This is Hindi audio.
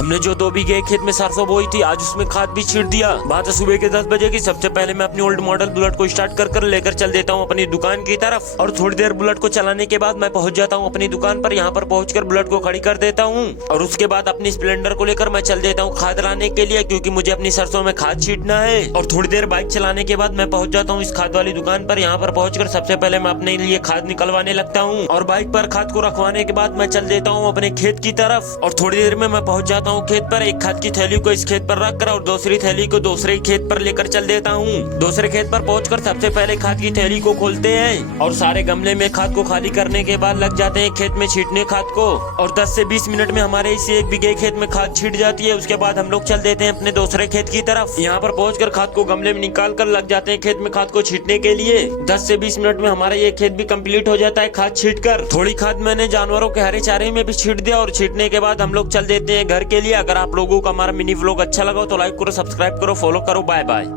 हमने जो 2 बीघे खेत में सरसों बोई थी, आज उसमें खाद भी छीट दिया। बात है सुबह के 10 बजे की। सबसे पहले मैं अपनी ओल्ड मॉडल बुलेट को स्टार्ट कर लेकर चल देता हूँ अपनी दुकान की तरफ, और थोड़ी देर बुलेट को चलाने के बाद मैं पहुंच जाता हूँ अपनी दुकान पर। यहाँ पर पहुंचकर बुलेट को खड़ी कर देता हूँ और उसके बाद अपनी स्प्लेंडर को लेकर मैं चल देता हूँ खाद लाने के लिए, क्योंकि मुझे अपनी सरसों में खाद छीटना है। और थोड़ी देर बाइक चलाने के बाद मैं पहुंच जाता हूँ इस खाद वाली दुकान पर। यहाँ पर पहुंचकर सबसे पहले मैं अपने लिए खाद निकलवाने लगता हूँ और बाइक पर खाद को रखवाने के बाद मैं चल देता हूँ अपने खेत की तरफ। और थोड़ी देर में मैं पहुंच जाता हूँ खेत पर। एक खाद की थैली को इस खेत पर रखकर और दूसरी थैली को दूसरे खेत पर लेकर चल देता हूँ। दूसरे खेत पर पहुंचकर सबसे पहले खाद की थैली को खोलते हैं और सारे गमले में खाद को खाली करने के बाद लग जाते हैं खेत में छीटने खाद को। और 10 से 20 मिनट में हमारे इस 1 बीघे खेत में खाद छीट जाती है। उसके बाद हम लोग चल देते हैं अपने दूसरे खेत की तरफ। यहाँ पर पहुंचकर खाद को गमले में निकाल कर लग जाते हैं खेत में खाद को छीटने के लिए। 10 से 20 मिनट में हमारा ये खेत भी कंप्लीट हो जाता है खाद छीट कर। थोड़ी खाद मैंने जानवरों के हरे चारे में भी छीट दिया और छीटने के बाद हम लोग चल देते हैं घर के लिए। अगर आप लोगों को हमारा मिनी व्लॉग अच्छा लगा तो लाइक करो, सब्सक्राइब करो, फॉलो करो। Bye bye.